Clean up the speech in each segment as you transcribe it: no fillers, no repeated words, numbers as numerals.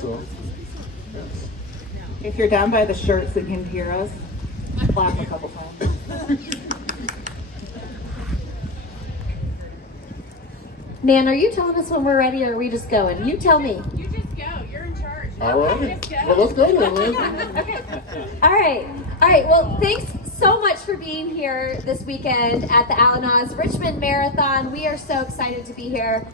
So, yes. If you're down by the shirts and can hear us, clap a couple times. Nan, are you telling us when we're ready, or are we just going? You tell me. You just go. You're in charge. All right. Well, let's go then, Lindsey. Okay. All right. Well, thanks so much for being here this weekend at the Allianz Richmond Marathon. We are so excited to be here.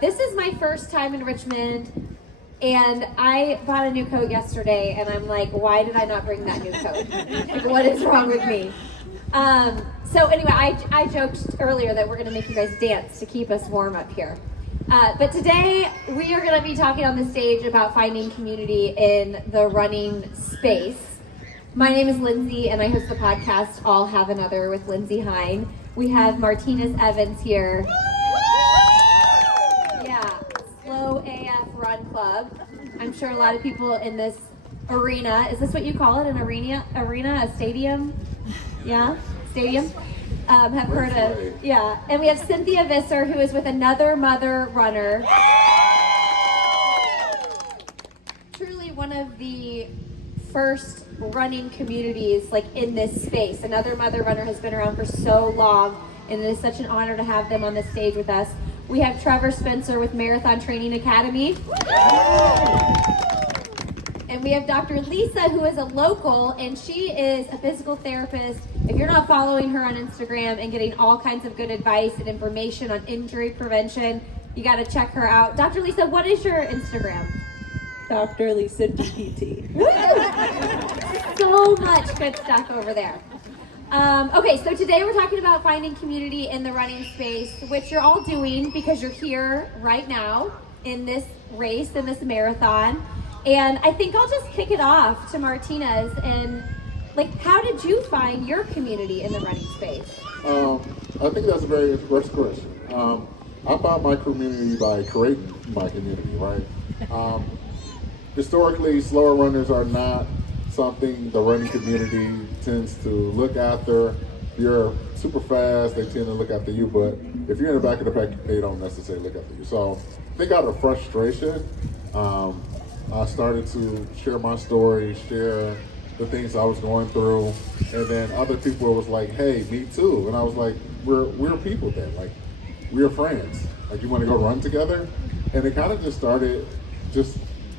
This is my first time in Richmond, and I bought a new coat yesterday, and I'm like, why did I not bring that new coat? Like, what is wrong with me? So anyway, I joked earlier that we're going to make you guys dance to keep us warm up here. But today, we are going to be talking on the stage about finding community in the running space. My name is Lindsey, and I host the podcast All Have Another with Lindsey Hein. We have Martinus Evans here. Yeah, Slow AF Run Club. I'm sure a lot of people in this arena, is this what you call it, an arena, a stadium? Yeah, stadium? Have heard of, yeah. And we have Cynthia Vissers, who is with another mother runner. Truly one of the first running communities like in this space. Another mother runner has been around for so long, and it is such an honor to have them on the stage with us. We have Trevor Spencer with Marathon Training Academy. And we have Dr. Lisa, who is a local, and she is a physical therapist. If you're not following her on Instagram and getting all kinds of good advice and information on injury prevention, you got to check her out. Dr. Lisa, what is your Instagram? Dr. Lisa DPT. So much good stuff over there. Okay, so today we're talking about finding community in the running space, which you're all doing because you're here right now in this race, in this marathon. And I think I'll just kick it off to Martinez. And like, how did you find your community in the running space? I think that's a very interesting question. I found my community by creating my community, right? Historically, slower runners are not something the running community tends to look after. If you're super fast, they tend to look after you, but if you're in the back of the pack, they don't necessarily look after you. So I think out of frustration, I started to share my story, share the things I was going through, and then other people was like, hey, me too. And I was like, we're people then, like, we're friends. Like, you want to go run together? And it kind of just started just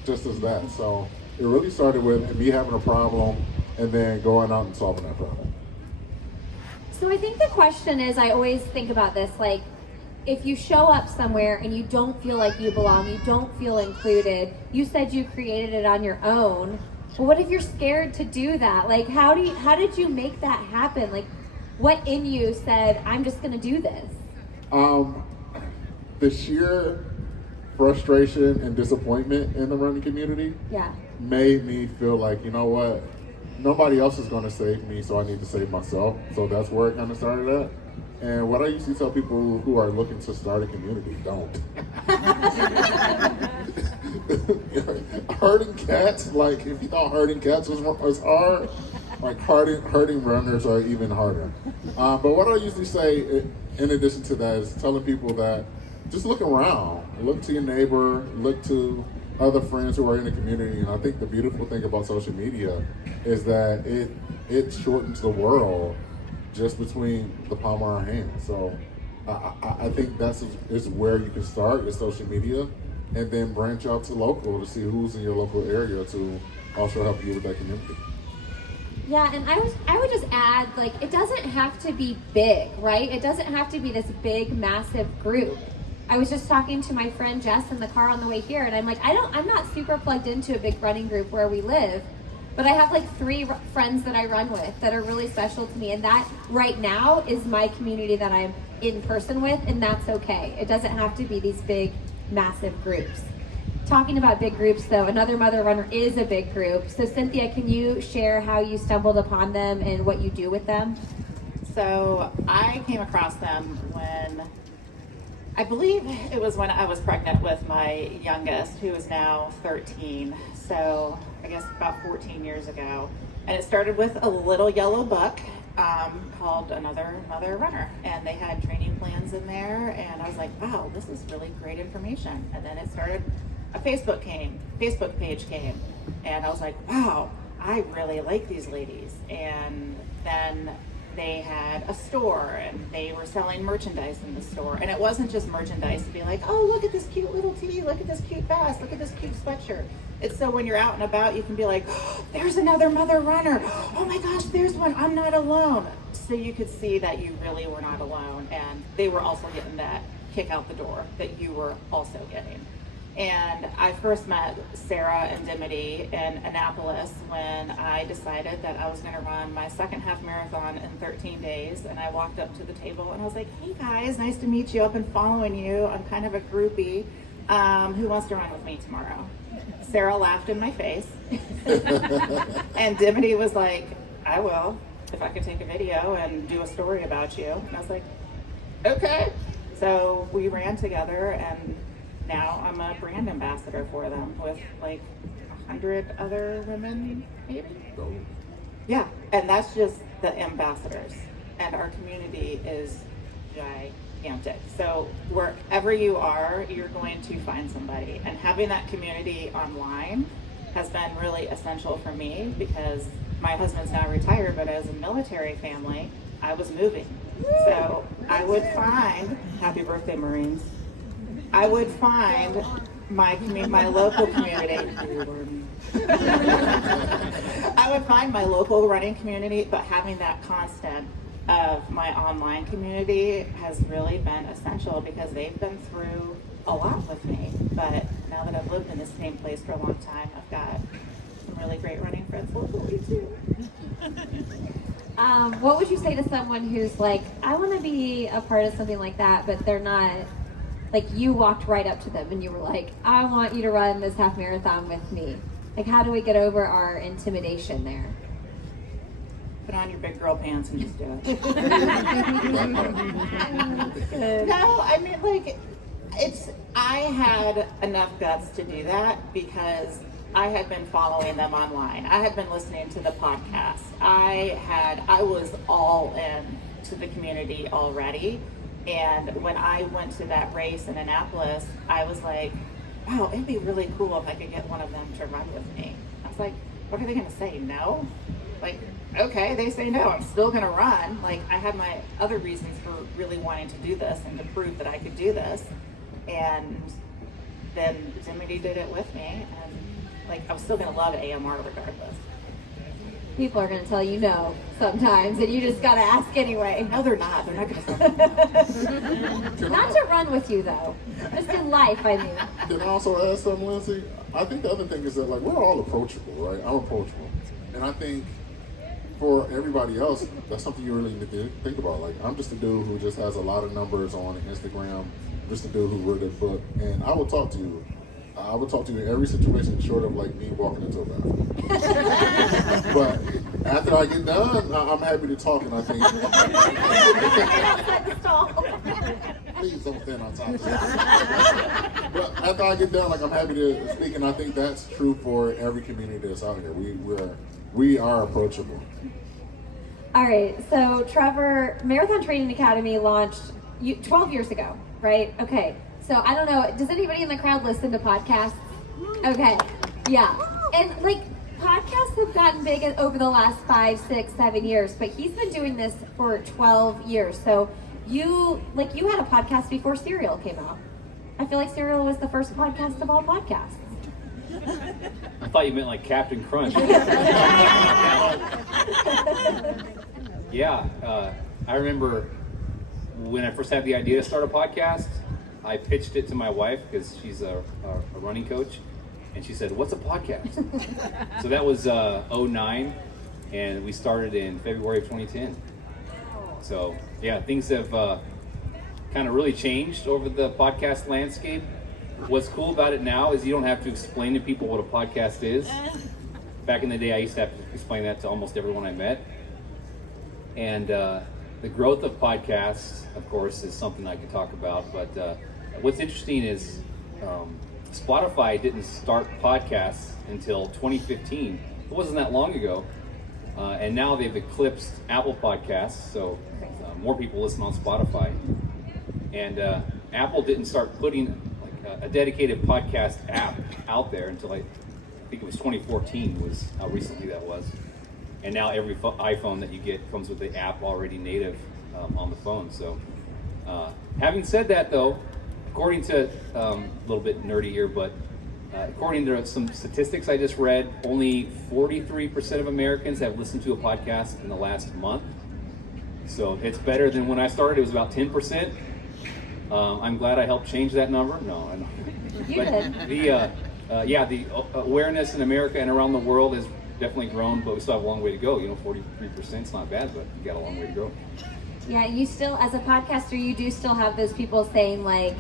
as that. So it really started with me having a problem and then going out and solving that problem. So I think the question is, I always think about this, like, if you show up somewhere and you don't feel like you belong, you don't feel included, you said you created it on your own. Well, what if you're scared to do that? Like, how did you make that happen? Like, what in you said, I'm just gonna do this? The sheer frustration and disappointment in the running community made me feel like, you know what, nobody else is going to save me, so I need to save myself. So that's where it kind of started at. And what I usually tell people who are looking to start a community, don't. Herding cats, like, if you thought herding cats was hard, like herding runners are even harder. But what I usually say in addition to that is telling people that just look around, look to your neighbor, look to other friends who are in the community. And I think the beautiful thing about social media is that it shortens the world just between the palm of our hand. So I think is where you can start, is social media, and then branch out to local to see who's in your local area to also help you with that community. Yeah, and I would just add, like, it doesn't have to be big, right? It doesn't have to be this big, massive group. I was just talking to my friend Jess in the car on the way here, and I'm like, I'm not super plugged into a big running group where we live, but I have like 3 friends that I run with that are really special to me, and that right now is my community that I'm in person with, and that's okay. It doesn't have to be these big, massive groups. Talking about big groups though, Another Mother Runner is a big group. So Cynthia, can you share how you stumbled upon them and what you do with them? So I came across them when, I believe it was when I was pregnant with my youngest, who is now 13. So I guess about 14 years ago. And it started with a little yellow buck called Another Mother Runner. And they had training plans in there. And I was like, wow, this is really great information. And then it started a Facebook page came, and I was like, wow, I really like these ladies. And then they had a store, and they were selling merchandise in the store. And it wasn't just merchandise to be like, oh, look at this cute little tee, look at this cute vest, look at this cute sweatshirt. It's so when you're out and about, you can be like, oh, there's another mother runner. Oh my gosh, there's one, I'm not alone. So you could see that you really were not alone, and they were also getting that kick out the door that you were also getting. And I first met Sarah and Dimity in Annapolis when I decided that I was going to run my second half marathon in 13 days. And I walked up to the table and I was like, hey guys, nice to meet you. I've been following you. I'm kind of a groupie. Who wants to run with me tomorrow? Sarah laughed in my face. And Dimity was like, I will, if I could take a video and do a story about you. And I was like, okay. So we ran together, and now I'm a brand ambassador for them with like 100 other women, maybe? Yeah, and that's just the ambassadors. And our community is gigantic. So wherever you are, you're going to find somebody. And having that community online has been really essential for me, because my husband's now retired, but as a military family, I was moving. So I would find, happy birthday Marines, I would find my local community. I would find my local running community, but having that constant of my online community has really been essential, because they've been through a lot with me. But now that I've lived in the same place for a long time, I've got some really great running friends locally too. What would you say to someone who's like, I want to be a part of something like that, but they're not, like you walked right up to them and you were like, I want you to run this half marathon with me. Like, how do we get over our intimidation there? Put on your big girl pants and just do it. No, I mean, like, I had enough guts to do that because I had been following them online. I had been listening to the podcast. I was all in to the community already. And when I went to that race in Annapolis, I was like, wow, it'd be really cool if I could get one of them to run with me. I was like, what are they gonna say, no? Like, okay, they say no, I'm still gonna run. Like, I had my other reasons for really wanting to do this and to prove that I could do this. And then Dimity did it with me, and like, I was still gonna love AMR regardless. People are going to tell you no sometimes, and you just got to ask anyway. No, they're not. They're not going to say Not to run with you, though. Just in life, I mean. Can I also add something, Lindsey? I think the other thing is that, like, we're all approachable, right? I'm approachable. And I think for everybody else, that's something you really need to think about. Like, I'm just a dude who just has a lot of numbers on Instagram. I'm just a dude who wrote a book. And I will talk to you. I would talk to you in every situation short of like me walking into a bathroom. But after I get done, I'm happy to talk, and I think please don't stand on top of that. But after I get done, like, I'm happy to speak, and I think that's true for every community that's out here. We are approachable. All right, so Trevor, Marathon Training Academy launched 12 years ago, right? Okay. So I don't know, does anybody in the crowd listen to podcasts? Okay, yeah. And like, podcasts have gotten big over the last 5, 6, 7 years, but he's been doing this for 12 years. So you had a podcast before Serial came out. I feel like Serial was the first podcast of all podcasts. I thought you meant like Captain Crunch. Yeah, I remember when I first had the idea to start a podcast, I pitched it to my wife because she's a running coach, and she said, "What's a podcast?" So that was 2009, and we started in February of 2010. So yeah, things have kind of really changed over the podcast landscape. What's cool about it now is you don't have to explain to people what a podcast is. Back in the day, I used to have to explain that to almost everyone I met. And the growth of podcasts, of course, is something I could talk about, but what's interesting is Spotify didn't start podcasts until 2015. It wasn't that long ago. And now they've eclipsed Apple Podcasts, so more people listen on Spotify. And Apple didn't start putting a dedicated podcast app out there until I think it was 2014 was how recently that was. And now every iPhone that you get comes with the app already native on the phone. So having said that though, according to, a little bit nerdy here, but according to some statistics I just read, only 43% of Americans have listened to a podcast in the last month. So it's better than when I started. It was about 10%. I'm glad I helped change that number. No, I know. You did. The awareness in America and around the world has definitely grown, but we still have a long way to go. 43% is not bad, but you got a long way to go. Yeah, you still, as a podcaster, you do still have those people saying like,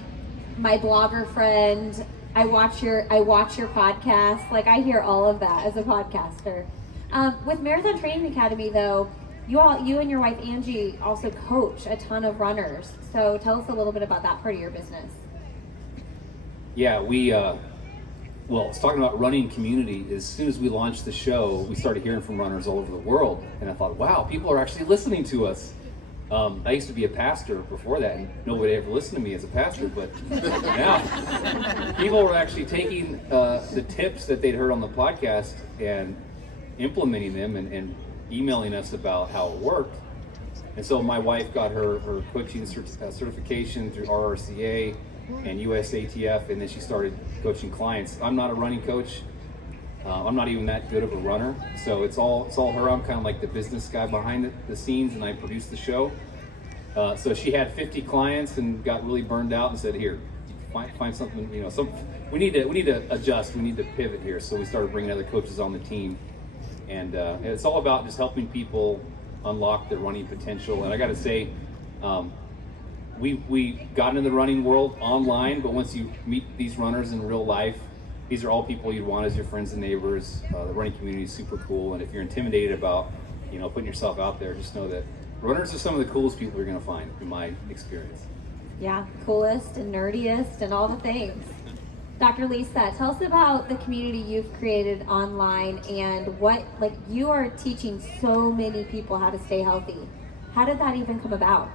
my blogger friend, I watch your podcast. Like I hear all of that as a podcaster. With Marathon Training Academy though, you and your wife Angie also coach a ton of runners. So tell us a little bit about that part of your business. Yeah, it's talking about running community. As soon as we launched the show, we started hearing from runners all over the world. And I thought, wow, people are actually listening to us. I used to be a pastor before that, and nobody ever listened to me as a pastor, but now people were actually taking the tips that they'd heard on the podcast and implementing them and emailing us about how it worked. And so my wife got her coaching certification through RRCA and USATF, and then she started coaching clients. I'm not a running coach. I'm not even that good of a runner, so it's all her. I'm kind of like the business guy behind the scenes, and I produce the show. So she had 50 clients and got really burned out and said, "Here, find something. We need to adjust. We need to pivot here." So we started bringing other coaches on the team, and it's all about just helping people unlock their running potential. And I got to say, we got into the running world online, but once you meet these runners in real life, these are all people you'd want as your friends and neighbors. The running community is super cool, and if you're intimidated about, putting yourself out there, just know that runners are some of the coolest people you're going to find, in my experience. Yeah, coolest and nerdiest and all the things. Dr. Lisa, tell us about the community you've created online and what, you are teaching so many people how to stay healthy. How did that even come about?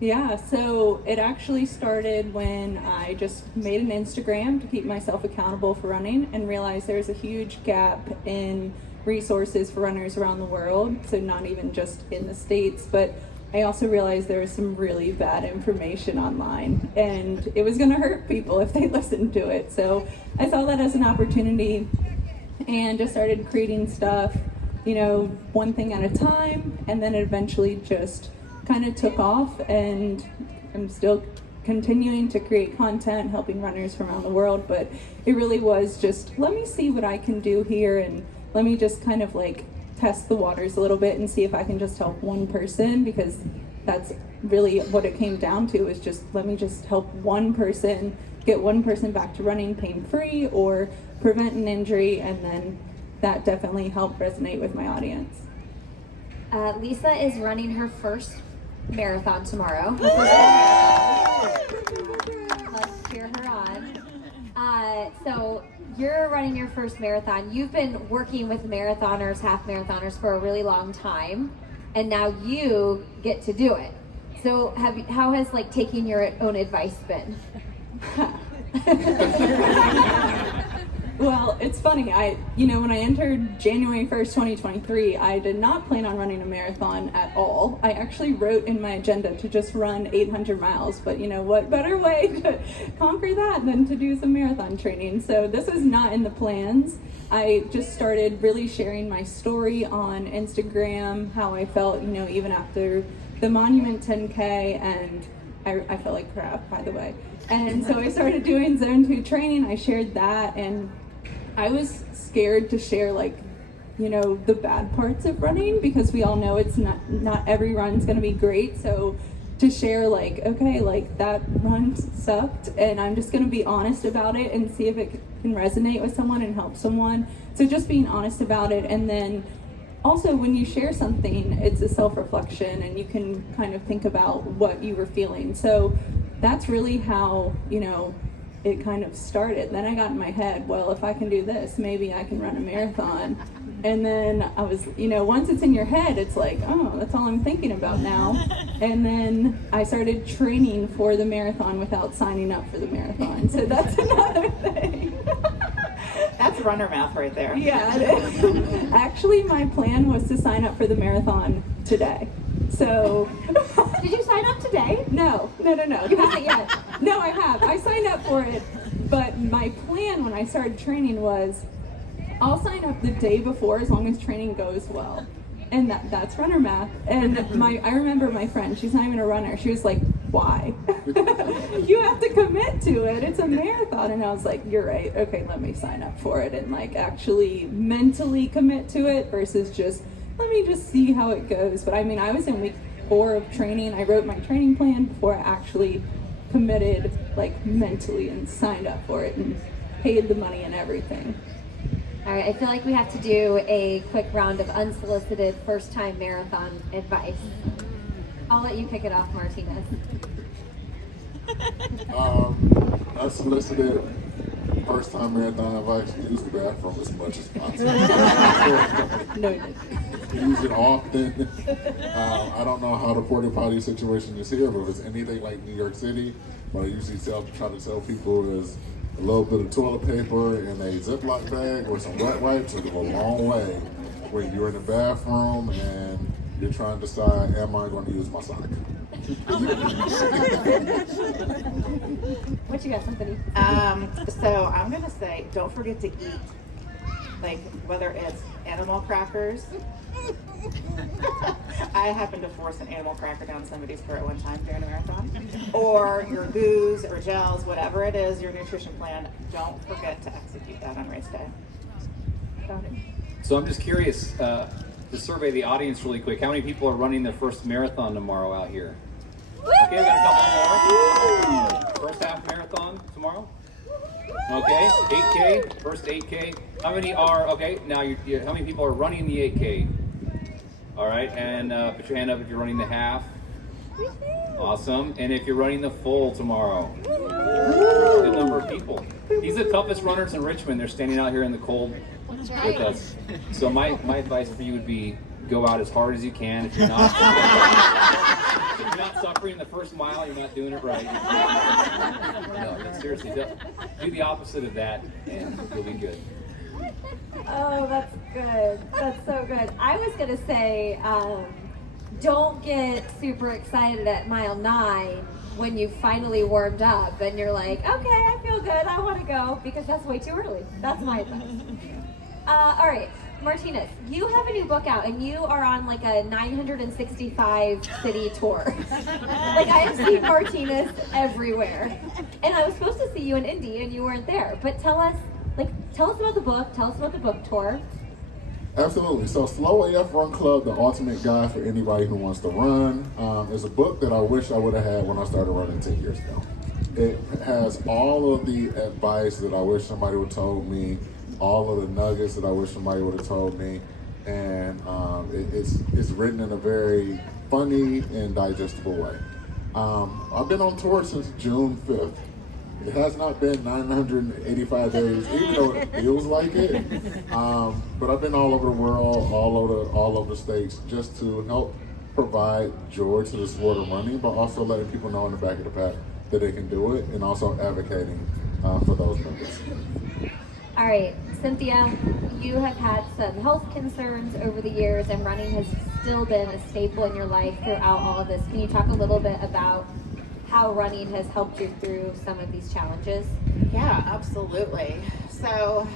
Yeah, so it actually started when I just made an Instagram to keep myself accountable for running and realized there's a huge gap in resources for runners around the world, so not even just in the States, but I also realized there was some really bad information online and it was going to hurt people if they listened to it. So I saw that as an opportunity and just started creating stuff, one thing at a time, and then it eventually just kind of took off, and I'm still continuing to create content helping runners from around the world, but it really was just, let me see what I can do here and let me just kind of test the waters a little bit and see if I can just help one person, because that's really what it came down to, is just let me just help one person, get one person back to running pain-free or prevent an injury, and then that definitely helped resonate with my audience. Lisa is running her first marathon tomorrow. Let's cheer her on. So you're running your first marathon. You've been working with marathoners, half marathoners for a really long time, and now you get to do it. So how has taking your own advice been? Well, it's funny. When I entered January 1st, 2023, I did not plan on running a marathon at all. I actually wrote in my agenda to just run 800 miles, but what better way to conquer that than to do some marathon training? So this was not in the plans. I just started really sharing my story on Instagram, how I felt, even after the Monument 10K, and I felt like crap, by the way. And so I started doing Zone 2 training. I shared that, and I was scared to share the bad parts of running, because we all know it's not every run's gonna be great. So to share that run sucked, and I'm just gonna be honest about it and see if it can resonate with someone and help someone. So just being honest about it, and then also when you share something, it's a self-reflection and you can kind of think about what you were feeling. So that's really how, it kind of started. Then I got in my head, well, if I can do this, maybe I can run a marathon. And then I was, once it's in your head, it's like, oh, that's all I'm thinking about now. And then I started training for the marathon without signing up for the marathon. So that's another thing. That's runner math right there. Yeah. Actually, my plan was to sign up for the marathon today. So. Did you sign up today? No. You haven't yet. No, I have. I signed up for it. But my plan when I started training was, I'll sign up the day before as long as training goes well. And that's runner math. And I remember my friend, she's not even a runner, she was like, why? You have to commit to it. It's a marathon. And I was like, you're right. Okay, let me sign up for it and actually mentally commit to it versus just, let me just see how it goes. But I mean, I was in week 4 of training. I wrote my training plan before I actually committed mentally and signed up for it and paid the money and everything. All right, I feel like we have to do a quick round of unsolicited first-time marathon advice. I'll let you kick it off, Martinus. Unsolicited first-time marathon advice: use the bathroom as much as possible. No, you didn't. Use it often. I don't know how the porta potty situation is here, but if it's anything like New York City, what I usually try to tell people is a little bit of toilet paper in a Ziploc bag or some wet wipes will go a long way when you're in the bathroom and you're trying to decide, am I going to use my sock? What you got, Cynthia? So I'm gonna say, don't forget to eat. Whether it's animal crackers. I happened to force an animal cracker down somebody's throat one time during a marathon. Or your goos or gels, whatever it is, your nutrition plan, don't forget to execute that on race day. Got it. So I'm just curious, to survey the audience really quick, how many people are running their first marathon tomorrow out here? Okay, we got a couple more. First half marathon tomorrow? Okay, 8K, first 8K. How many are, okay, now how many people are running the 8K? All right, and put your hand up if you're running the half. Awesome. And if you're running the full tomorrow. Good number of people. These are the toughest runners in Richmond. They're standing out here in the cold with us. So my advice for you would be go out as hard as you can. If you're not suffering the first mile, you're not doing it right. No, seriously, do the opposite of that and you'll be good. Oh, that's good. That's so good. I was going to say, don't get super excited at mile 9 when you finally warmed up and you're like, okay, I feel good, I want to go, because that's way too early. That's my advice. All right, Martinus, you have a new book out and you are on a 965 city tour. I have seen Martinus everywhere. And I was supposed to see you in Indy and you weren't there. But tell us about the book, tell us about the book tour. Absolutely. So Slow AF Run Club, the ultimate guide for anybody who wants to run, is a book that I wish I would have had when I started running 10 years ago. It has all of the advice that I wish somebody would have told me, all of the nuggets that I wish somebody would have told me, and it's written in a very funny and digestible way. I've been on tour since June 5th. It has not been 985 days, even though it feels like it. But I've been all over the world, all over the states, just to help provide joy to the sport of running, but also letting people know in the back of the pack that they can do it, and also advocating for those members. All right, Cynthia, you have had some health concerns over the years, and running has still been a staple in your life throughout all of this. Can you talk a little bit about how running has helped you through some of these challenges? Yeah, absolutely. So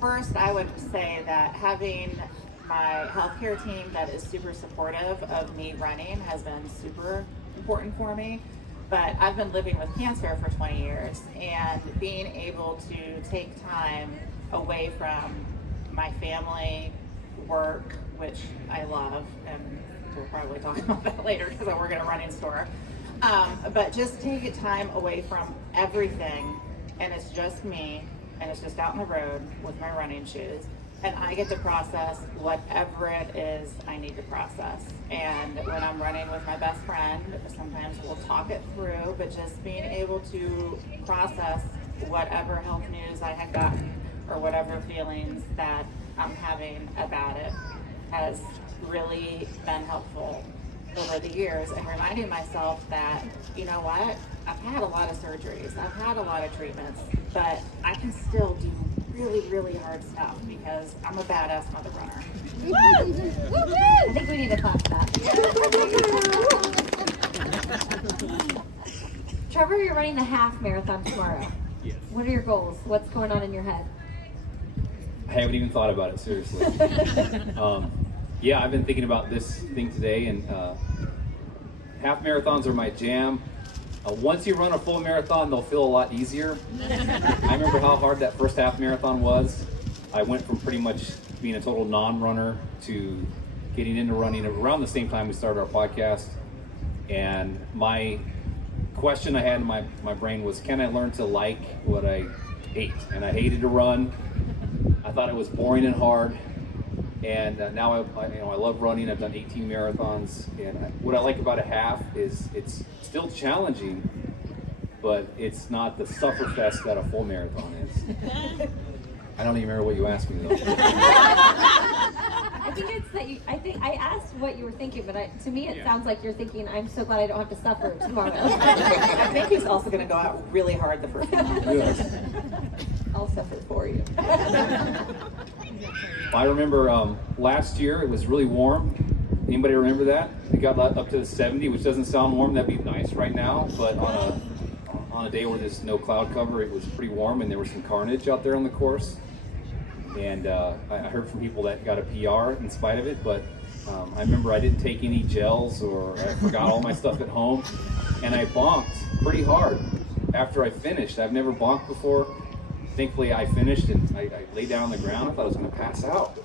first I would say that having my healthcare team that is super supportive of me running has been super important for me. But I've been living with cancer for 20 years, and being able to take time away from my family, work, which I love, and we'll probably talk about that later because I work at a running store. But just take time away from everything, and it's just me, and it's just out on the road with my running shoes, and I get to process whatever it is I need to process. And when I'm running with my best friend, sometimes we'll talk it through, but just being able to process whatever health news I had gotten or whatever feelings that I'm having about it has really been helpful over the years, and reminding myself that, you know what, I've had a lot of surgeries, I've had a lot of treatments, but I can still do really, really hard stuff because I'm a badass mother runner. I think we need to clap that. Trevor, you're running the half marathon tomorrow. Yes. What are your goals? What's going on in your head? I haven't even thought about it, seriously. Yeah, I've been thinking about this thing today, and half marathons are my jam. Once you run a full marathon, they'll feel a lot easier. I remember how hard that first half marathon was. I went from pretty much being a total non-runner to getting into running around the same time we started our podcast. And my question I had in my brain was, can I learn to like what I hate? And I hated to run. I thought it was boring and hard. And now I love running. I've done 18 marathons, and what I like about a half is it's still challenging, but it's not the sufferfest that a full marathon is. I don't even remember what you asked me though. I think it's that I asked what you were thinking, but to me it sounds like you're thinking, I'm so glad I don't have to suffer tomorrow. I think he's also going to go out really hard the first time. Yes. I'll suffer for you. I remember last year it was really warm. Anybody remember that? It got up to 70, which doesn't sound warm. That'd be nice right now, but on a day where there's no cloud cover, it was pretty warm, and there was some carnage out there on the course. And I heard from people that got a PR in spite of it, but I remember I didn't take any gels, or I forgot all my stuff at home, and I bonked pretty hard after I finished. I've never bonked before. Thankfully, I finished, and I lay down on the ground. I thought I was going to pass out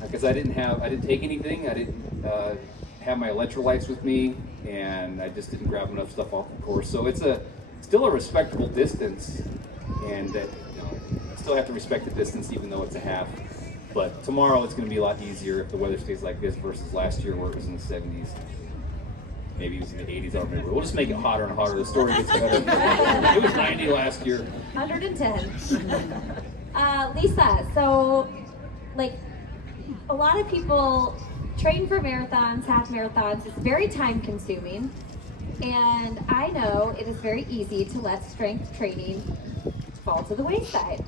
because I didn't take anything. I didn't have my electrolytes with me, and I just didn't grab enough stuff off the course. So it's still a respectable distance, and I still have to respect the distance even though it's a half. But tomorrow it's going to be a lot easier if the weather stays like this versus last year where it was in the 70s. Maybe it was in the 80s, I don't remember. We'll just make it hotter and hotter. The story gets better. It was 90 last year. 110. Lisa, so like a lot of people train for marathons, half marathons. It's very time consuming. And I know it is very easy to let strength training fall to the wayside.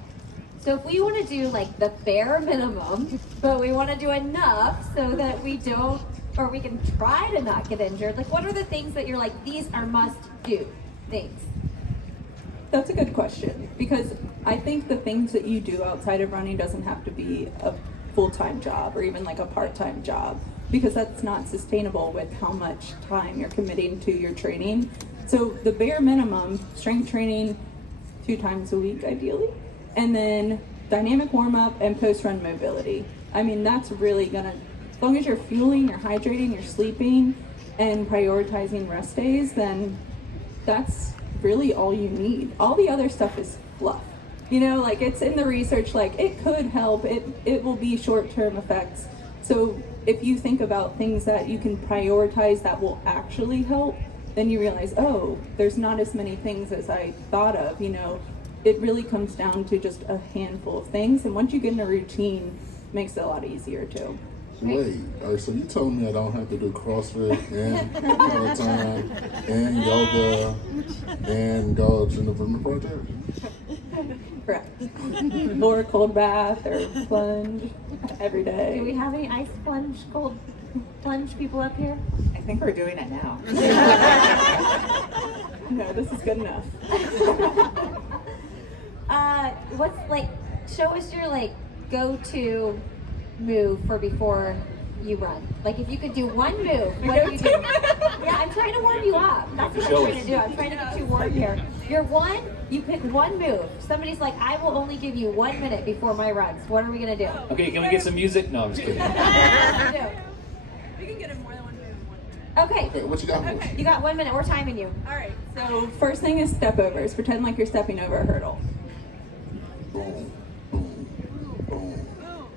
So if we want to do like the bare minimum, but we want to do enough so that we don't, or we can try to not get injured, like what are the things that you're like, these are must do things? That's a good question, because I think the things that you do outside of running doesn't have to be a full-time job or even like a part-time job, because that's not sustainable with how much time you're committing to your training. So the bare minimum, strength training 2 times a week ideally, and then dynamic warm-up and post-run mobility. I mean, that's really gonna, as long as you're fueling, you're hydrating, you're sleeping, and prioritizing rest days, then that's really all you need. All the other stuff is fluff. You know, like it's in the research, like it could help, it will be short-term effects. So if you think about things that you can prioritize that will actually help, then you realize, oh, there's not as many things as I thought of, you know. It really comes down to just a handful of things, and once you get in a routine, it makes it a lot easier too. Wait, so you told me I don't have to do CrossFit and Peloton and yoga and go to the Vermont Project? Correct. Or a cold bath or plunge every day. Do we have any ice plunge, cold plunge people up here? I think we're doing it now. No, this is good enough. What's like, show us your like go-to move for before you run. Like if you could do one move, what do you do? Yeah, I'm trying to warm you up. That's what I'm trying to do. I'm trying to get you warm here. You pick one move. Somebody's like, I will only give you 1 minute before my runs. What are we gonna do? Okay, can we get some music? No, I'm just kidding. We can get it more than 1 minute in 1 minute. Okay. Okay, what you got? Okay. You got 1 minute. We're timing you. All right. So first thing is step overs. Pretend like you're stepping over a hurdle. Boom, boom, boom,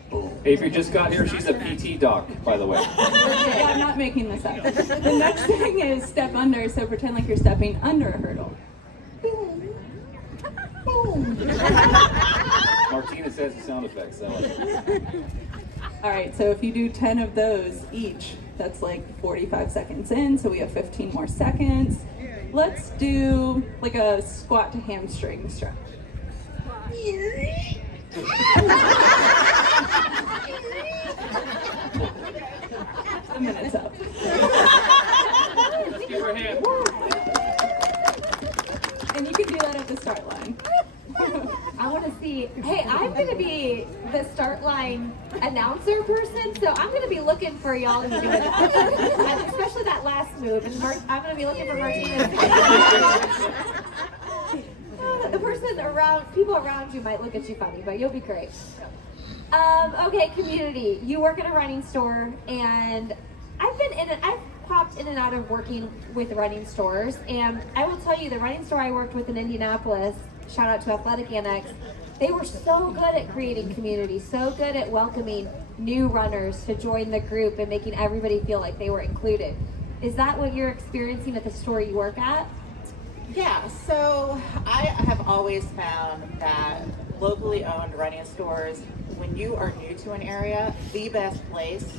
boom. Hey, if you just got here, she's a PT doc, by the way. Yeah, I'm not making this up. The next thing is step under. So pretend like you're stepping under a hurdle. Boom, boom, Martinus has the sound effects. So. All right, so if you do 10 of those each, that's like 45 seconds in, so we have 15 more seconds. Let's do like a squat to hamstring stretch. The minute's up. Let's give her a hand. And you can do that at the start line. I want to see. Hey, I'm going to be the start line announcer person, so I'm going to be looking for y'all to do that. Especially that last move. And I'm going to be looking for Martinus. The person around, people around you might look at you funny, but you'll be great. Okay, community. You work at a running store, and I've popped in and out of working with running stores, and I will tell you, the running store I worked with in Indianapolis, shout out to Athletic Annex, they were so good at creating community, so good at welcoming new runners to join the group and making everybody feel like they were included. Is that what you're experiencing at the store you work at? Yeah, so I have always found that locally owned running stores, when you are new to an area, the best place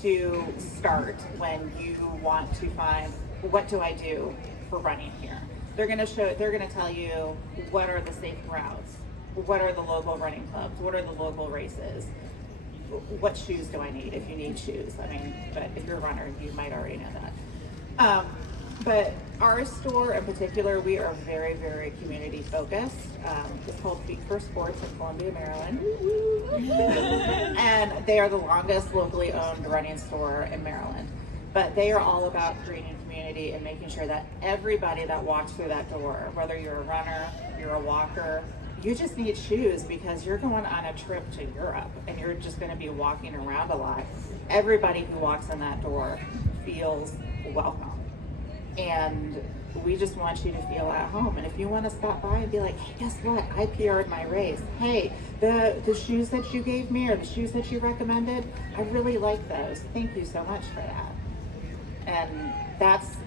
to start when you want to find, what do I do for running here? They're gonna tell you what are the safe routes, what are the local running clubs, what are the local races, what shoes do I need if you need shoes. I mean, but if you're a runner, you might already know that. But our store in particular, we are very, very community focused. It's called Feet for Sports in Columbia, Maryland. And they are the longest locally owned running store in Maryland. But they are all about creating community and making sure that everybody that walks through that door, whether you're a runner, you're a walker, you just need shoes because you're going on a trip to Europe and you're just going to be walking around a lot. Everybody who walks in that door feels welcome. And we just want you to feel at home. And if you want to stop by and be like, hey, guess what? I PR'd my race. Hey, the shoes that you gave me or the shoes that you recommended, I really like those. Thank you so much for that. And that's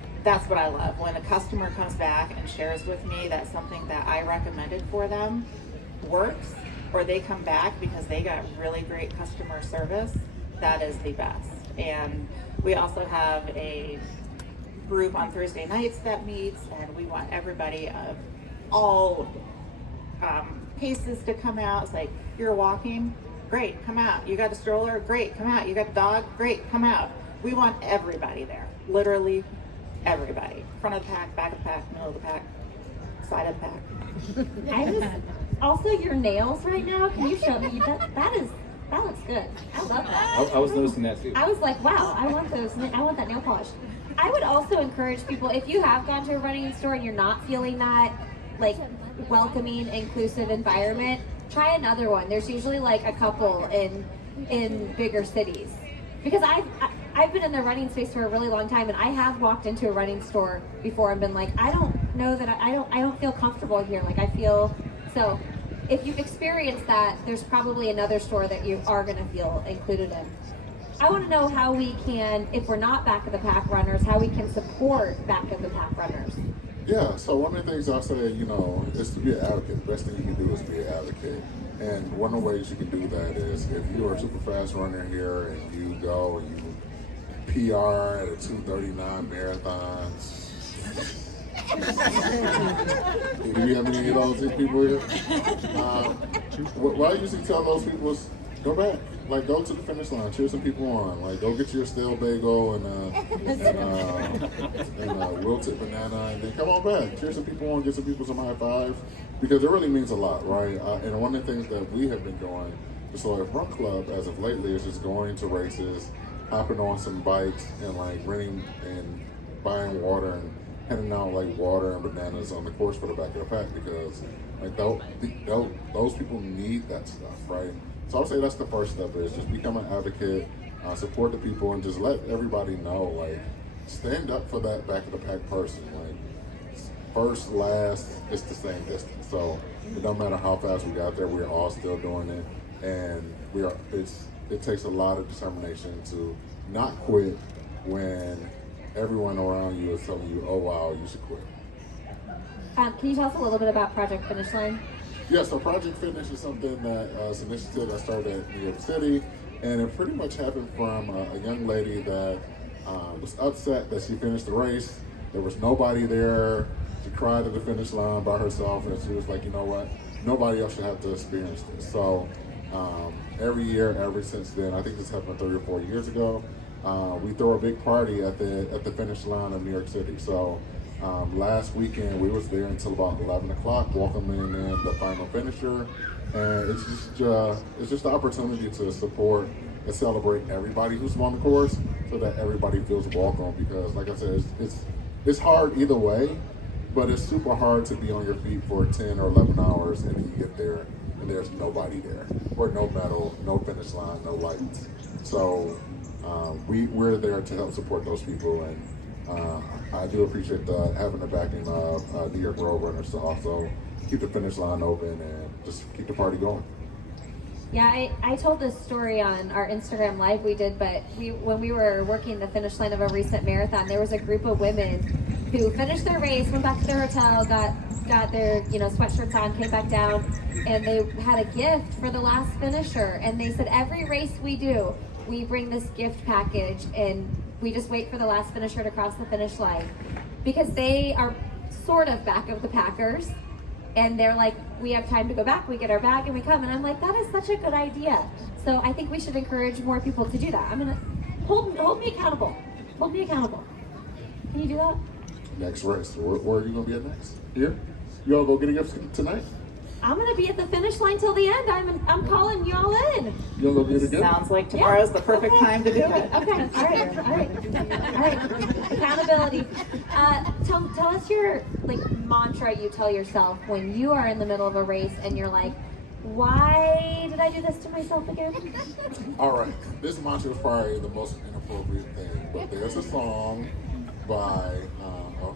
what I love. When a customer comes back and shares with me that something that I recommended for them works, or they come back because they got really great customer service, that is the best. And we also have a group on Thursday nights that meets, and we want everybody of all paces to come out. It's like, you're walking, great, come out. You got a stroller, great, come out. You got a dog, great, come out. We want everybody there, literally everybody. Front of the pack, back of the pack, middle of the pack, side of the pack. Also, your nails right now, can you show me? That looks good. I love that. I was noticing that too. I was like, wow, I want that nail polish. I would also encourage people, if you have gone to a running store and you're not feeling that like welcoming, inclusive environment, try another one. There's usually like a couple in bigger cities. Because I've been in the running space for a really long time, and I have walked into a running store before and been like, I don't know that I don't feel comfortable here. Like I feel so. If you've experienced that, there's probably another store that you are going to feel included in. I want to know how we can, if we're not back of the pack runners, how we can support back of the pack runners. Yeah, so one of the things I say, is to be an advocate. The best thing you can do is be an advocate. And one of the ways you can do that is if you're a super fast runner here and you go and you PR at a 2:39 marathon. Do you have any of those people here? What I usually tell those people is go back. Like, go to the finish line, cheer some people on. Like, go get your stale bagel and wilted banana, and then come on back, cheer some people on, get some people some high fives, because it really means a lot, right? And one of the things that we have been doing, the Solar Run Club, as of lately, is just going to races, hopping on some bikes, and like renting and buying water and handing out like water and bananas on the course for the back of the pack, because like those people need that stuff, right? So I would say that's the first step, is just become an advocate, support the people, and just let everybody know, like, stand up for that back of the pack person. Like, first, last, it's the same distance. So it don't matter how fast we got there, we're all still doing it, and it takes a lot of determination to not quit when everyone around you is telling you, oh wow, you should quit. Can you tell us a little bit about Project Finish Line? Yeah, so Project Fitness is something that it's an initiative that started in New York City, and it pretty much happened from a young lady that was upset that she finished the race. There was nobody there. She cried at the finish line by herself, and she was like, you know what? Nobody else should have to experience this. So every year, ever since then, I think this happened 3 or 4 years ago, we throw a big party at the finish line of New York City. So last weekend, we was there until about 11 o'clock, welcoming in the final finisher. And it's just the opportunity to support and celebrate everybody who's on the course so that everybody feels welcome. Because like I said, it's hard either way, but it's super hard to be on your feet for 10 or 11 hours and then you get there and there's nobody there, or no medal, no finish line, no lights. So we're there to help support those people, and I do appreciate having the backing of New York Road Runners to also keep the finish line open and just keep the party going. Yeah, I told this story on our Instagram live we did, but when we were working the finish line of a recent marathon, there was a group of women who finished their race, went back to their hotel, got their sweatshirts on, came back down, and they had a gift for the last finisher. And they said every race we do, we bring this gift package and we just wait for the last finisher to cross the finish line, because they are sort of back of the packers. And they're like, we have time to go back, we get our bag and we come. And I'm like, that is such a good idea. So I think we should encourage more people to do that. I'm gonna, hold me accountable. Hold me accountable. Can you do that? Next race. Where are you going to be at next? Here? You all go get a gift tonight? I'm gonna be at the finish line till the end. I'm calling y'all in. You all go get a gift? Sounds like tomorrow's the perfect time to do it. Okay, all right. Accountability. Tell us your mantra you tell yourself when you are in the middle of a race and you're like, why did I do this to myself again? All right. This mantra is probably the most inappropriate thing, but there's a song by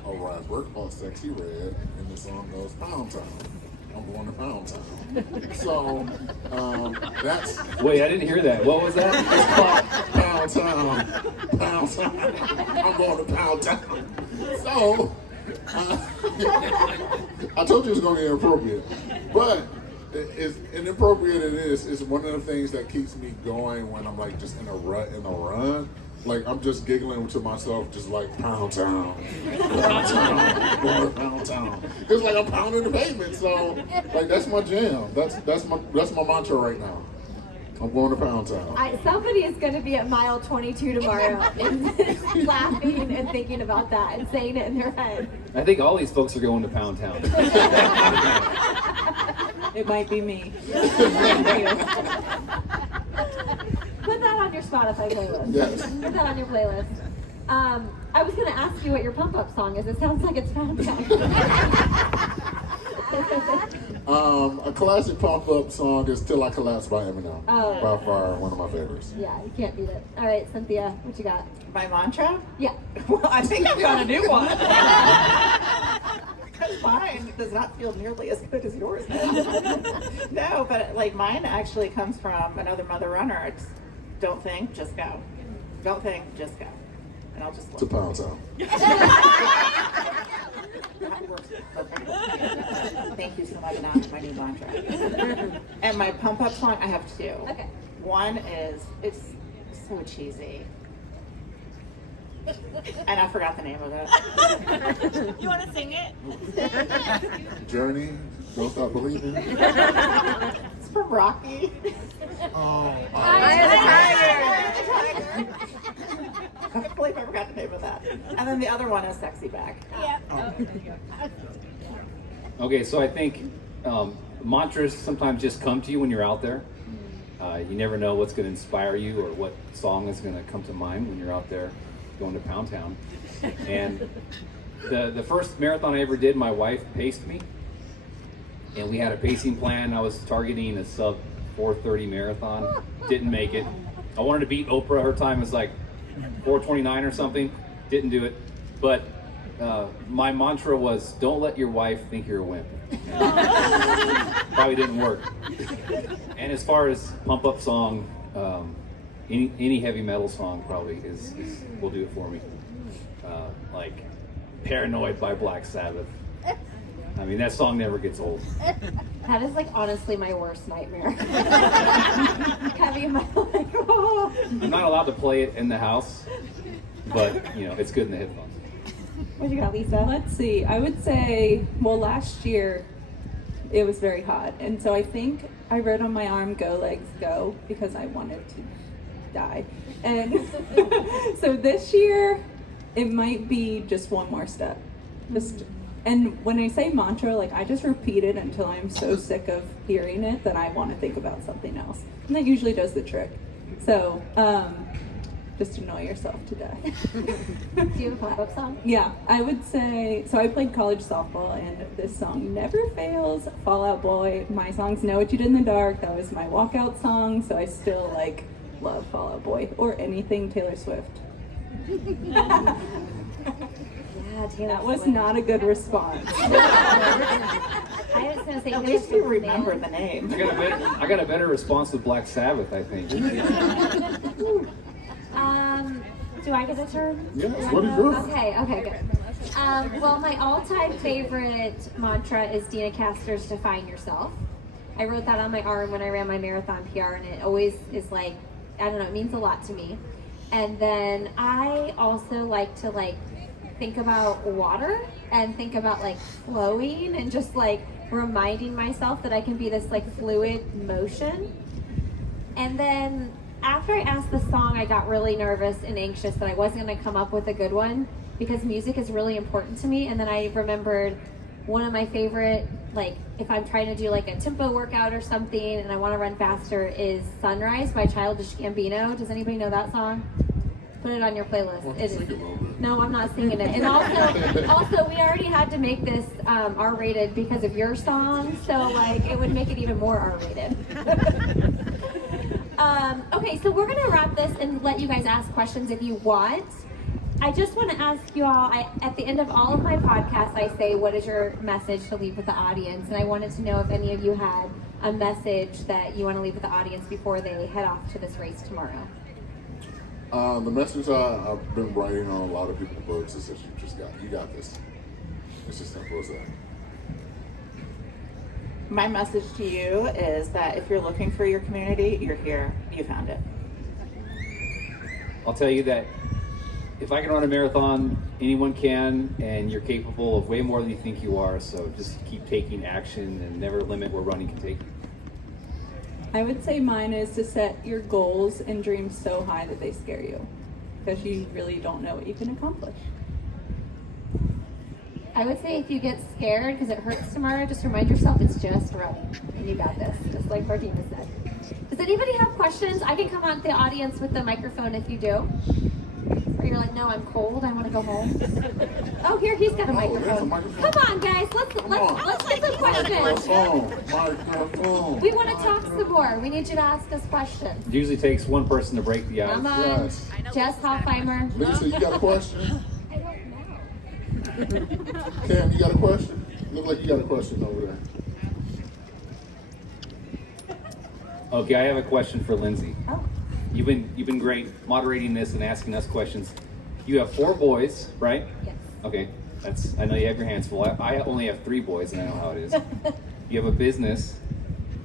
a rapper called Sexy Red, and the song goes, Pound Town. I'm going to Pound Town. So that's... Wait, I didn't hear that. What was that? Pound Town. Pound Town. I'm going to Pound Town. So I told you it was going to be inappropriate, but it's inappropriate. It is. It's one of the things that keeps me going when I'm like just in a rut in a run. Like I'm just giggling to myself, just like Pound Town, Pound Town, going to Pound Town. It's like I'm pounding the pavement. So like that's my jam. That's my mantra right now. I'm going to Pound Town. Somebody is going to be at mile 22 tomorrow and laughing and thinking about that and saying it in their head. I think all these folks are going to Pound Town. It might be me. Put that on your Spotify playlist. Yes. Put that on your playlist. I was going to ask you what your pump-up song is. It sounds like it's Pound Town. A classic pump-up song is Till I Collapse by Eminem. Oh. By far one of my favorites. Yeah, you can't beat it. All right, Cynthia, what you got? My mantra? Yeah. Well, I think I've got a new one. Because mine does not feel nearly as good as yours. No, but like mine actually comes from another mother runner. It's don't think, just go. Don't think, just go. And I'll just To look. Pound Town. That works perfectly. Thank you so much. Now my new mantra. And my pump up song, I have two. Okay. One is, it's so cheesy. And I forgot the name of it. You want to sing it? Journey, Don't Stop Believing. It's from Rocky. Oh, I can't believe I forgot the name of that. And then the other one is Sexy Back. Yeah. Okay, so I think mantras sometimes just come to you when you're out there. You never know what's going to inspire you or what song is going to come to mind when you're out there going to Pound Town. And the first marathon I ever did, my wife paced me. And we had a pacing plan. I was targeting a sub 4:30 marathon. Didn't make it. I wanted to beat Oprah. Her time was like 4:29 or something. Didn't do it. But my mantra was, don't let your wife think you're a wimp. Probably didn't work. And as far as pump up song, any heavy metal song probably will do it for me. Like Paranoid by Black Sabbath. I mean, that song never gets old. That is like honestly my worst nightmare. Heavy in my life. Oh. I'm not allowed to play it in the house, but it's good in the headphones. What you got, Lisa? Let's see. I would say, well, last year it was very hot, and so I think I wrote on my arm "Go Legs Go" because I wanted to die. And so this year it might be just one more step. And when I say mantra, like I just repeat it until I'm so sick of hearing it that I want to think about something else, and that usually does the trick. So just annoy yourself to death. Do you have a pop-up song? Yeah, I would say, so I played college softball, and this song never fails. Fall Out Boy, my songs Know What You Did in the Dark, that was my walkout song, so I still love Fall Out Boy, or anything Taylor Swift. Yeah, Taylor That was Swift. not a good response. I was gonna say At least you remember the name. I got a better response with Black Sabbath, I think. Do I get a turn? Yes, Do I what is go? yours? Okay, good. Well, my all-time favorite mantra is Dina Castor's "Define Yourself." I wrote that on my arm when I ran my marathon PR, and it always is I don't know, it means a lot to me. And then I also like to think about water and think about flowing and just reminding myself that I can be this fluid motion. And then after I asked the song, I got really nervous and anxious that I wasn't going to come up with a good one because music is really important to me. And then I remembered one of my favorite, if I'm trying to do a tempo workout or something and I want to run faster, is Sunrise by Childish Gambino. Does anybody know that song? Put it on your playlist. It is. No, I'm not singing it. And also, we already had to make this R-rated because of your song, so it would make it even more R-rated. Okay, so we're gonna wrap this and let you guys ask questions if you want. I just want to ask you all. At the end of all of my podcasts, I say, "What is your message to leave with the audience?" And I wanted to know if any of you had a message that you want to leave with the audience before they head off to this race tomorrow. The message I've been writing on a lot of people's books is that you got this. It's just simple as that. My message to you is that if you're looking for your community, you're here. You found it. I'll tell you that if I can run a marathon, anyone can, and you're capable of way more than you think you are, so just keep taking action and never limit where running can take you. I would say mine is to set your goals and dreams so high that they scare you, because you really don't know what you can accomplish. I would say if you get scared because it hurts tomorrow, just remind yourself it's just running, and you got this, just like Martinus said. Does anybody have questions? I can come out to the audience with the microphone if you do. Or you're like, no, I'm cold, I want to go home. Oh, here, he's got a microphone. Come on, guys, let's get some questions. Microphone. We want to talk some more. We need you to ask us questions. It usually takes one person to break the ice. Come on, Yes. Jess Hoffheimer. Lisa, you got a question? I don't know. Cam, you got a question? Look like you got a question over there. Okay, I have a question for Lindsey. Oh. You've been great moderating this and asking us questions. You have 4 boys, right? Yes. Okay, I know you have your hands full. I only have 3 boys, and I know how it is. You have a business,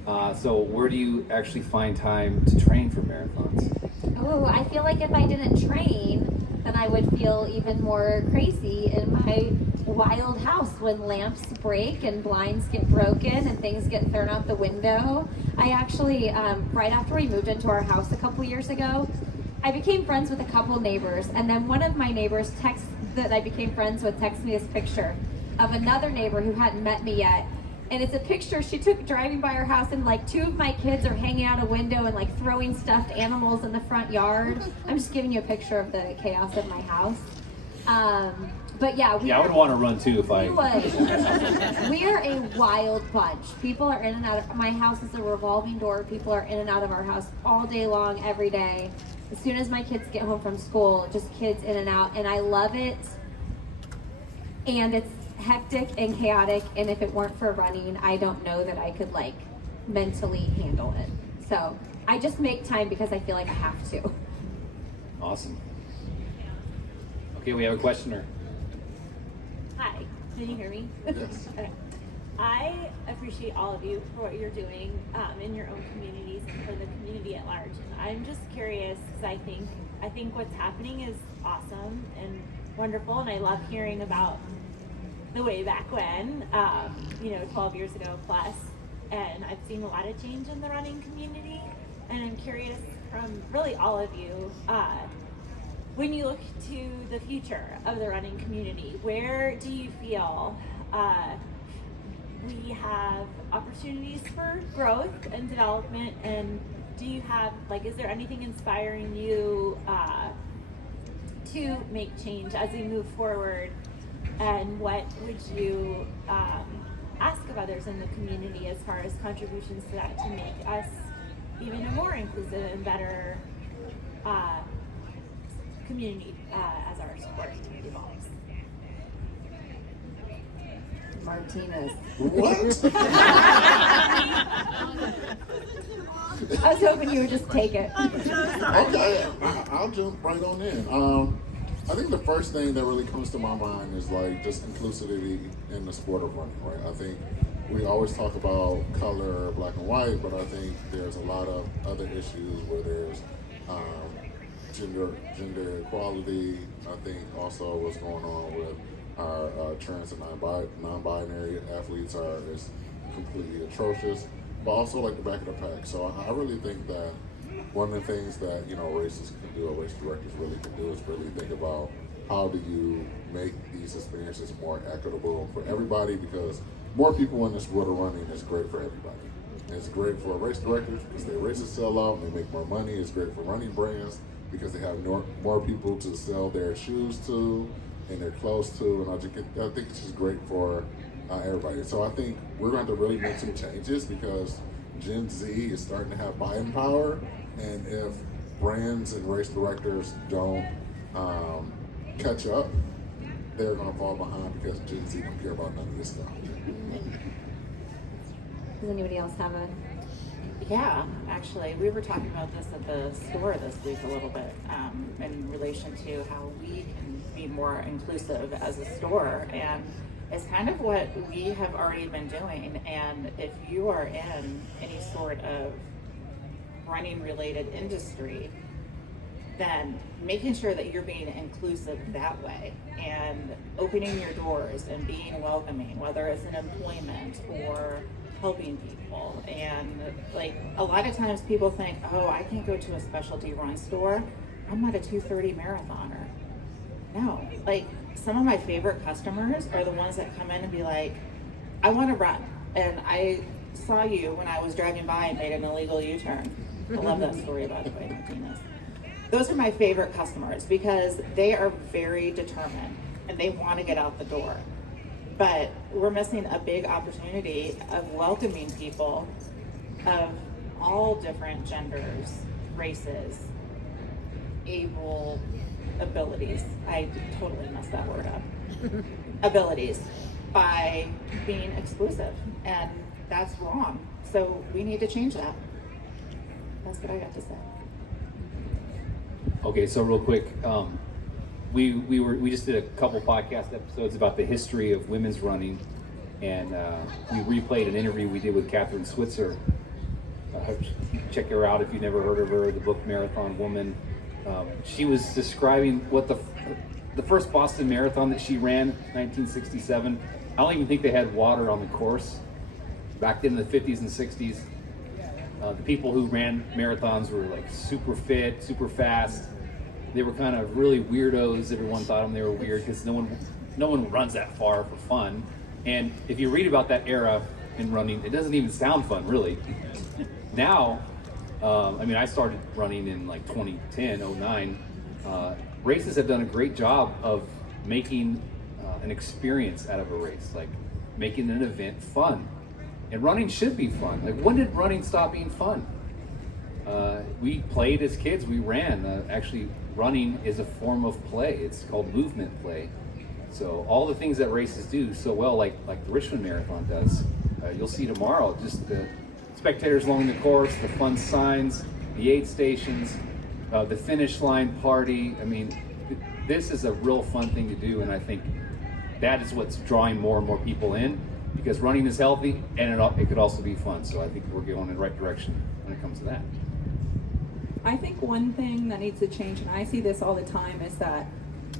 so where do you actually find time to train for marathons? Oh, I feel like if I didn't train, then I would feel even more crazy in my wild house when lamps break and blinds get broken and things get thrown out the window. I actually, right after we moved into our house a couple years ago, I became friends with a couple neighbors, and then one of my neighbors that I became friends with texted me this picture of another neighbor who hadn't met me yet. And it's a picture she took driving by her house, and 2 of my kids are hanging out a window and throwing stuffed animals in the front yard. I'm just giving you a picture of the chaos of my house. But yeah, I would want to run too if I. We are a wild bunch. People are in and out of my house. Is a revolving door. People are in and out of our house all day long, every day. As soon as my kids get home from school, just kids in and out, and I love it. And it's hectic and chaotic, and if it weren't for running, I don't know that I could mentally handle it. So I just make time because I feel like I have to. Awesome. Okay, we have a questioner. Hi, can you hear me? Yes. Okay. I appreciate all of you for what you're doing in your own communities and for the community at large. And I'm just curious because I think what's happening is awesome and wonderful, and I love hearing about the way back when, 12 years ago plus. And I've seen a lot of change in the running community, and I'm curious from really all of you, when you look to the future of the running community, where do you feel we have opportunities for growth and development? And do you have, is there anything inspiring you to make change as we move forward? And what would you ask of others in the community as far as contributions to that to make us even a more inclusive and better community as our sport evolves? Martinus. What? I was hoping you would just take it. Okay, I'll jump right on in. I think the first thing that really comes to my mind is just inclusivity in the sport of running, right? I think we always talk about color, black and white, but I think there's a lot of other issues where there's gender equality. I think also what's going on with our trans and non-binary athletes is completely atrocious, but also the back of the pack. So I really think that one of the things that races can do, or race directors really can do, is really think about how do you make these experiences more equitable for everybody, because more people in this world of running is great for everybody. It's great for race directors because their races sell out and they make more money. It's great for running brands because they have more people to sell their shoes to and their clothes to, and I think it's just great for everybody. So I think we're going to really make some changes because Gen Z is starting to have buying power, and if brands and race directors don't catch up, they're going to fall behind because Gen Z don't care about none of this stuff. Does anybody else have a? Yeah, actually, we were talking about this at the store this week a little bit in relation to how we can be more inclusive as a store, and it's kind of what we have already been doing. And if you are in any sort of running related industry, then making sure that you're being inclusive that way and opening your doors and being welcoming, whether it's in employment or helping people. And a lot of times people think, oh, I can't go to a specialty run store, I'm not a 2:30 marathoner. No, some of my favorite customers are the ones that come in and be like, I want to run, and I saw you when I was driving by and made an illegal U-turn. I love that story, by the way, Martinus. Those are my favorite customers because they are very determined and they want to get out the door. But we're missing a big opportunity of welcoming people of all different genders, races, able abilities. I totally messed that word up. Abilities, by being exclusive, and that's wrong. So we need to change that. That's what I got to say. Okay, so real quick, we just did a couple podcast episodes about the history of women's running, and we replayed an interview we did with Catherine Switzer. Check her out if you've never heard of her, the book Marathon Woman. She was describing what the first Boston Marathon that she ran, 1967. I don't even think they had water on the course. Back then in the 50s and 60s, the people who ran marathons were super fit, super fast. They were kind of really weirdos. Everyone thought they were weird because no one runs that far for fun. And if you read about that era in running, it doesn't even sound fun, really. Now, I started running in 2010, 09. Races have done a great job of making an experience out of a race, making an event fun. And running should be fun. When did running stop being fun? We played as kids, we ran. Actually, running is a form of play. It's called movement play. So all the things that races do so well, like the Richmond Marathon does, you'll see tomorrow, just the spectators along the course, the fun signs, the aid stations, the finish line party. This is a real fun thing to do, and I think that is what's drawing more and more people in, because running is healthy and it could also be fun. So I think we're going in the right direction when it comes to that. I think one thing that needs to change, and I see this all the time, is that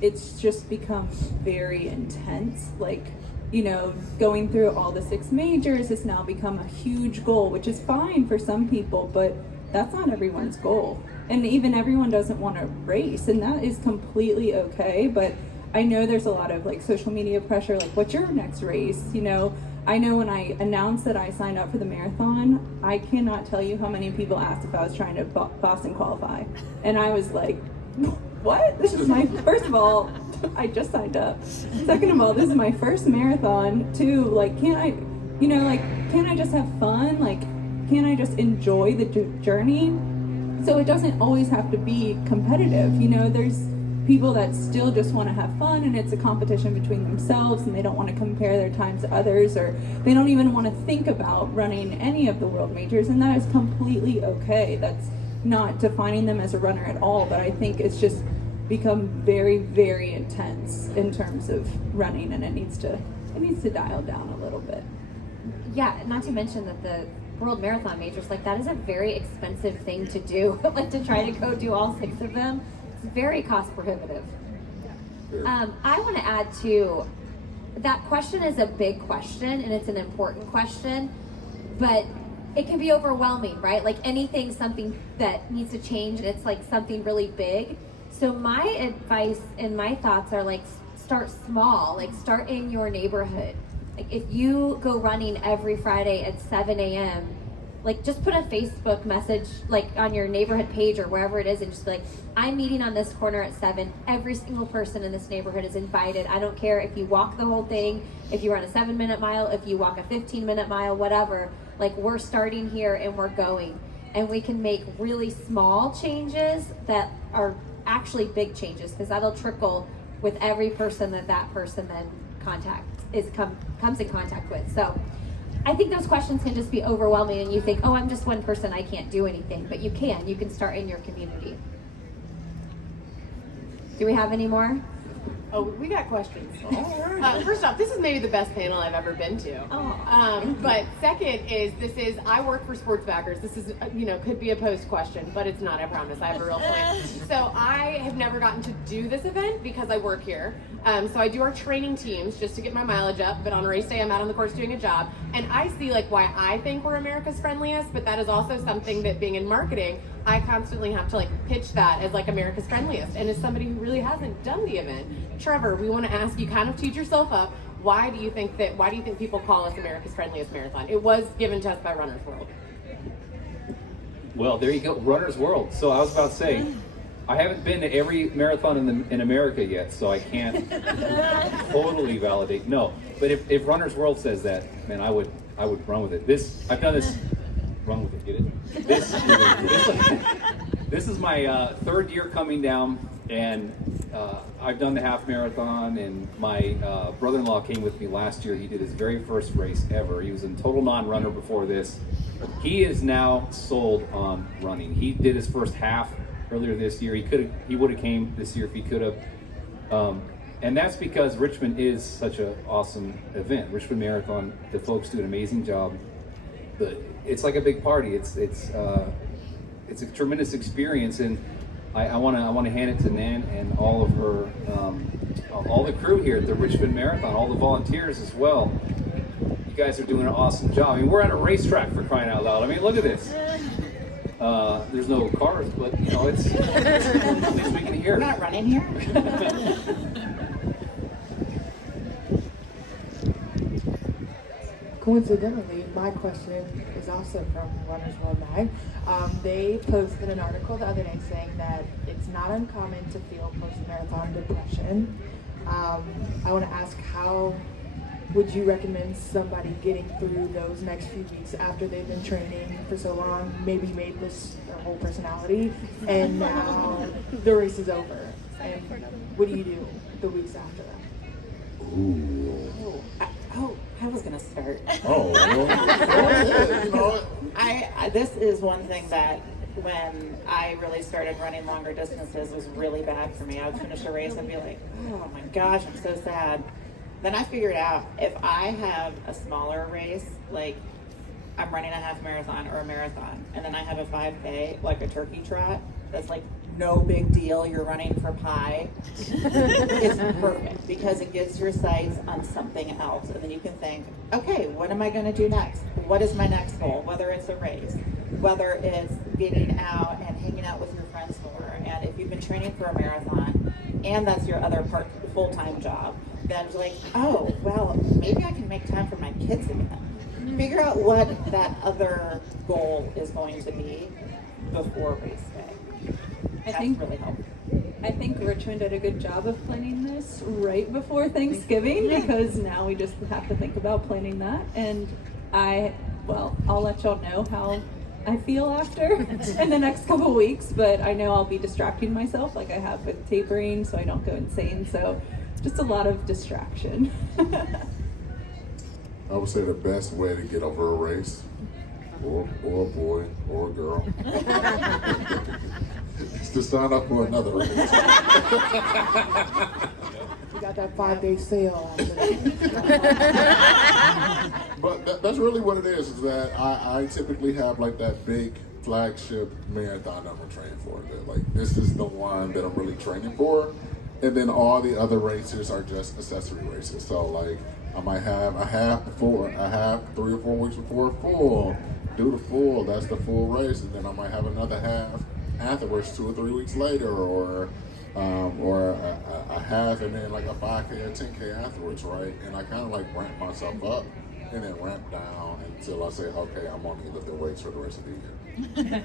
it's just become very intense. Like, you know, going through all the 6 majors has now become a huge goal, which is fine for some people, but that's not everyone's goal. And even everyone doesn't want to race, and that is completely okay. But I know there's a lot of like social media pressure, like what's your next race? You know, I know when I announced that I signed up for the marathon, I cannot tell you how many people asked if I was trying to Boston qualify. And I was like, what? This is my, first of all, I just signed up. Second of all, this is my first marathon too. Like, can't I, you know, like, can't I just have fun? Like, can't I just enjoy the journey? So it doesn't always have to be competitive. You know, there's people that still just want to have fun, and it's a competition between themselves, and they don't want to compare their times to others, or they don't even want to think about running any of the world majors, and that is completely okay. That's not defining them as a runner at all, but I think it's just become very, very intense in terms of running, and it needs to dial down a little bit. Yeah, not to mention that the World Marathon majors, like, that is a very expensive thing to do. Like, to try to go do all 6 of them, it's very cost prohibitive. I want to add to that, question is a big question, and it's an important question, but it can be overwhelming, right? Like anything, something that needs to change, and it's like something really big. So my advice and my thoughts are like, start small, like start in your neighborhood. Like if you go running every Friday at 7 a.m., like just put a Facebook message like on your neighborhood page or wherever it is, and just be like, I'm meeting on this corner at 7. Every single person in this neighborhood is invited. I don't care if you walk the whole thing, if you run a 7-minute mile, if you walk a 15-minute mile, whatever. Like, we're starting here and we're going. And we can make really small changes that are actually big changes, because that'll trickle with every person that person then comes in contact with. So I think those questions can just be overwhelming, and you think, oh, I'm just one person, I can't do anything. But you can start in your community. Do we have any more? Oh, we got questions. First off, this is maybe the best panel I've ever been to. But second is, I work for sports backers. This is, could be a post question, but it's not, I promise. I have a real point. So I have never gotten to do this event because I work here. So I do our training teams just to get my mileage up, but on race day I'm out on the course doing a job. And I see like why I think we're America's friendliest, but that is also something that, being in marketing, I constantly have to like pitch that as like America's friendliest. And as somebody who really hasn't done the event, Trevor, we want to ask you, kind of teed yourself up, why do you think people call us America's friendliest marathon? It was given to us by Runner's World. Well, there you go, Runner's World. So I was about to say, I haven't been to every marathon in America yet, so I can't totally validate. No, but if Runner's World says that, man, I would run with it. I've done this. Run with it, get it? This is my third year coming down, and I've done the half marathon, and my brother-in-law came with me last year. He did his very first race ever. He was a total non-runner before this. He is now sold on running. He did his first half earlier this year. He would have came this year if he could have. And that's because Richmond is such an awesome event. Richmond Marathon, the folks do an amazing job. It's like a big party. It's a tremendous experience, and I want to hand it to Nan and all of her, all the crew here at the Richmond Marathon, all the volunteers as well. You guys are doing an awesome job. I mean, we're at a racetrack, for crying out loud. I mean, look at this. There's no cars, but it's at least we can hear. We're not running here. Coincidentally, my question is also from Runner's World Mag. They posted an article the other day saying that it's not uncommon to feel post-marathon depression. I want to ask, how would you recommend somebody getting through those next few weeks after they've been training for so long, maybe made this their whole personality, and now the race is over? And what do you do the weeks after that? Ooh. I was gonna start. This is one thing that when I really started running longer distances was really bad for me. I would finish a race and be like, oh my gosh, I'm so sad. then I figured out if I have a smaller race, like I'm running a half marathon or a marathon, and then I have a 5K, like a turkey trot, that's like no big deal, you're running for pie. It's perfect because it gets your sights on something else, and then you can think, okay, what am I going to do next? What is my next goal? Whether it's a race, whether it's getting out and hanging out with your friends more, and if you've been training for a marathon and that's your other full-time job, then it's like, oh, well, maybe I can make time for my kids again. Figure out what that other goal is going to be before race day. That's really helpful. I think Richmond did a good job of planning this right before Thanksgiving, because now we just have to think about planning that. And I'll let y'all know how I feel after in the next couple of weeks, but I know I'll be distracting myself like I have with tapering so I don't go insane. So just a lot of distraction. I would say the best way to get over a race, or a boy, or a girl, is to sign up for another race. You got that 5-day sale. But that's really what it is that I typically have like that big flagship marathon I'm training for. That like this is the one that I'm really training for. And then all the other races are just accessory races. So like I might have a half before, a half 3 or 4 weeks before a full. Do the full, that's the full race, and then I might have another half afterwards 2 or 3 weeks later, or a half and then like a 5K or 10K afterwards, right? And I kind of like ramp myself up and then ramp down until I say, okay, I'm only lifting weights for the rest of the year.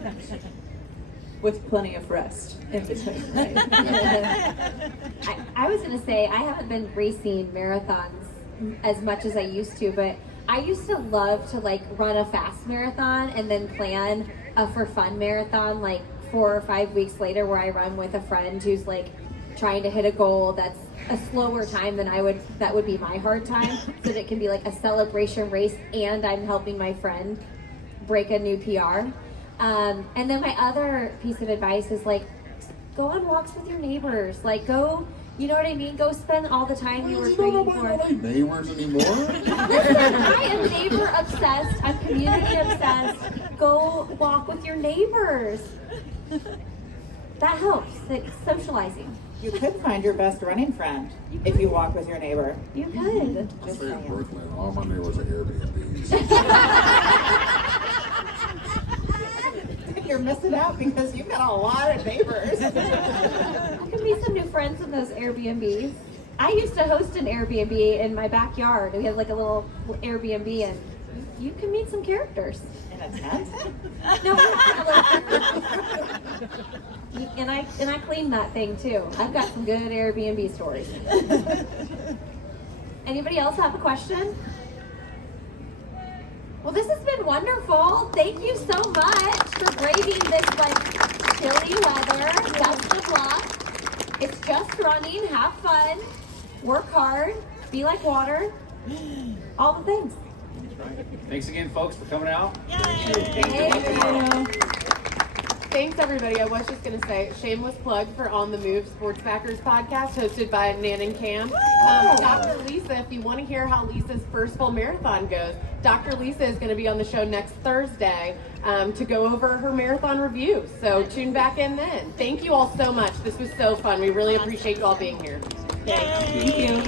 With plenty of rest in between, right? I was gonna say, I haven't been racing marathons as much as I used to, but I used to love to like run a fast marathon and then plan a for fun marathon like 4 or 5 weeks later, where I run with a friend who's like trying to hit a goal that's a slower time than that would be my hard time, so that it can be like a celebration race and I'm helping my friend break a new PR. And then my other piece of advice is like, go on walks with your neighbors. Like go, you know what I mean? Go spend all the time you were training for. Like neighbors anymore? Listen, I am neighbor obsessed. I'm community obsessed. Go walk with your neighbors. That helps. It's socializing. You could find your best running friend if you walk with your neighbor. You could. I stay in Brooklyn. All my neighbors are Airbnbs. You're missing out because you've got a lot of neighbors. I could meet some new friends in those Airbnbs. I used to host an Airbnb in my backyard. We had like a little Airbnb, and you can meet some characters. In a tent? No, and I cleaned that thing too. I've got some good Airbnb stories. Anybody else have a question? Well, this has been wonderful. Thank you so much for braving this like chilly weather. Best of luck. It's just running. Have fun. Work hard. Be like water. All the things. Thanks again, folks, for coming out. Thank you. Thanks, everybody. I was just going to say, shameless plug for On the Move Sports Backers podcast, hosted by Nan and Cam. Dr. Lisa, if you want to hear how Lisa's first full marathon goes, Dr. Lisa is going to be on the show next Thursday to go over her marathon review. So tune back in then. Thank you all so much. This was so fun. We really appreciate you all being here. Thank you.